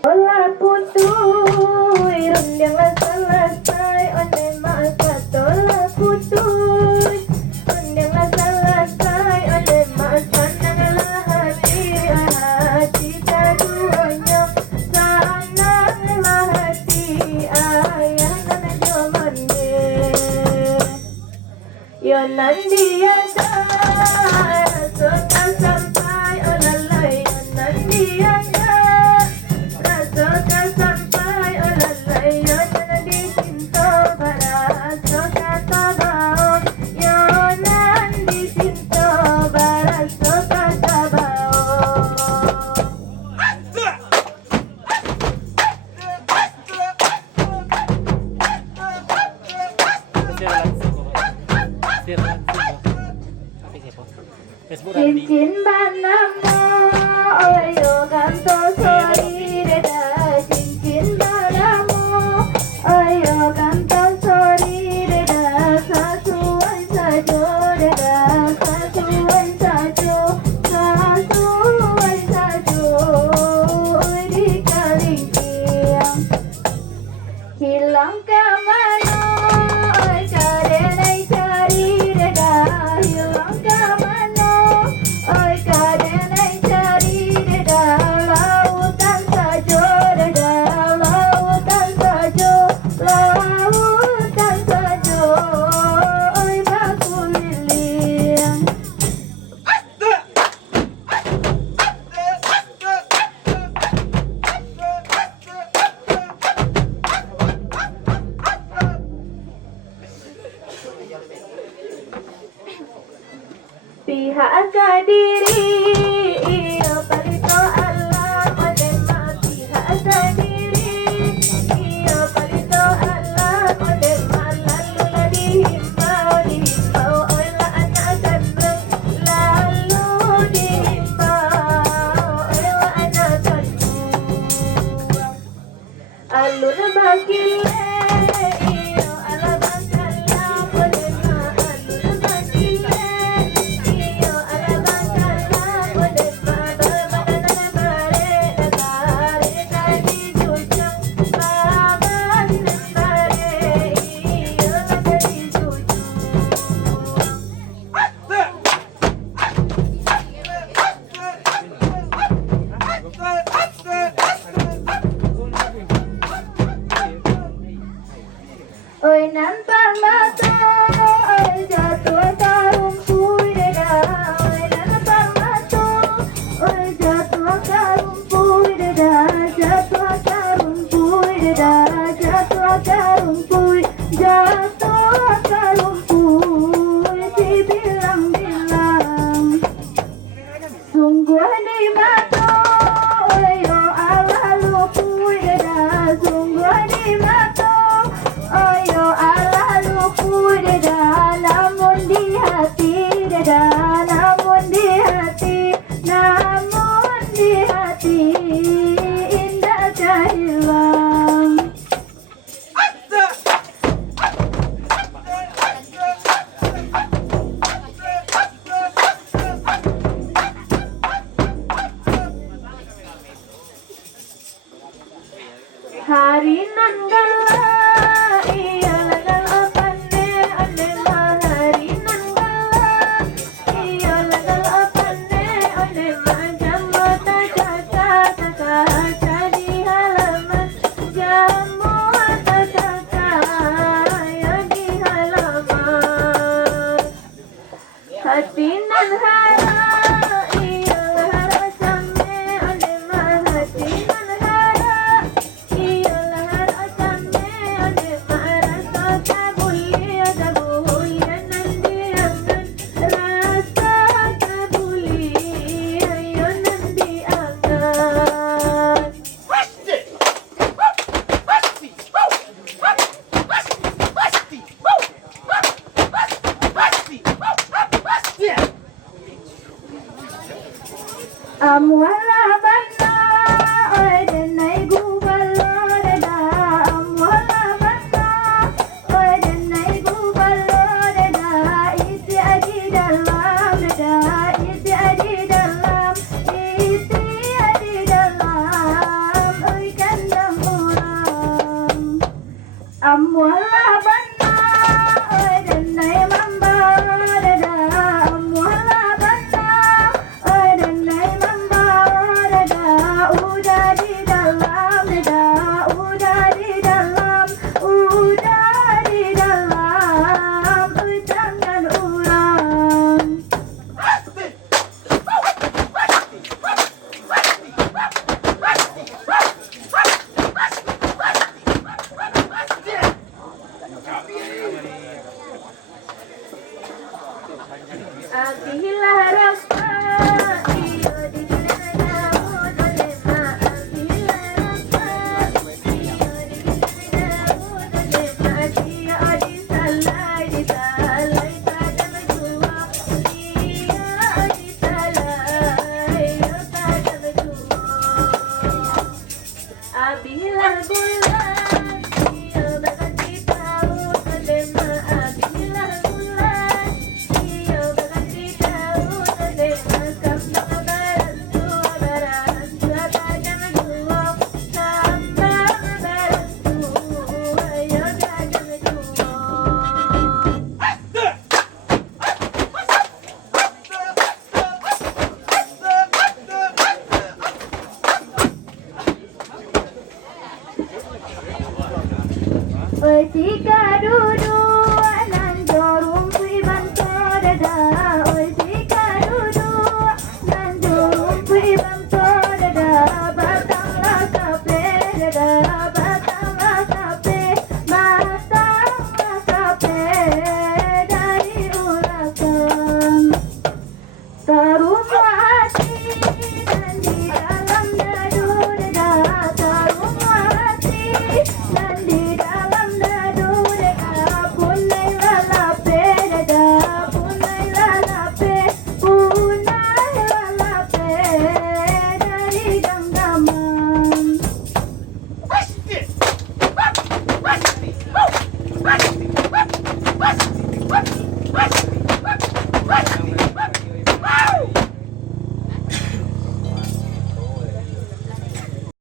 Olah putuy, rundang selesai, oleh masa tolak putuy. Rundang selesai, oleh masa nangalah hati, hati keduanya. Sananglah hati, ayah nana jamannya. Ya nanti ada, rasa sampai, olalai, ya nanti ada. Sampai olalai yana disinto baraso katabao yana disinto baraso katabao. Cincin banamo oyo kanto sorry reda. Cincin banamo oyo kanto sorry reda. Sasuan sajo reda. Sasuan sajo. Sasuan sajo di kalingkiang. Hilang kemana oi karenai cari reda. Hilang kemana oi karenai cari reda. Lautan sajo reda. Lautan sajo. Lautan sajo oi baku liling. Pihak kadiri iyo palito Allah modema. Pihak kadiri iyo palito Allah modema. Lalu la dihimbau oi la anak kandung. Lalu dihimbau oi la anak kandung. Alur bakile iyo ala bakala modema. Alur bakile iyo ala bakala modema. Babana bare bare tadi jujang. Babana bare iyo tadi jujang. Oi nampak mata, oi jatuh karumpuy deda. Oi nampak mata, oi jatuh karumpuy deda. Jatuh karumpuy deda. Jatuh karumpuy. Jatuh karumpuy dibilang-bilang. Sungguh di mata, oi yo Allah lupuy deda. Sungguh di mata, oyo Allah lupuy deda. Namun di hati deda. Namun di hati. Namun di hati indah kehilang. Hari nan gala iya lagal apane ane mah. Hari nan gala iya lagal apane ane mah. Jamu tak di halaman. Jamu tak ya di halaman. Hati nan hara iya hara same ane mah. Hati nan hara iya hara same ane mah. Rasa kabuli nandiangan. Rasa kabuli ayo nandiangan. Amwala bana oi denai gubalo deda. Amwala bana oi denai gubalo deda. Isi adi dalam deda. Isi adi dalam. Isi adi dalam. Oi શિકારું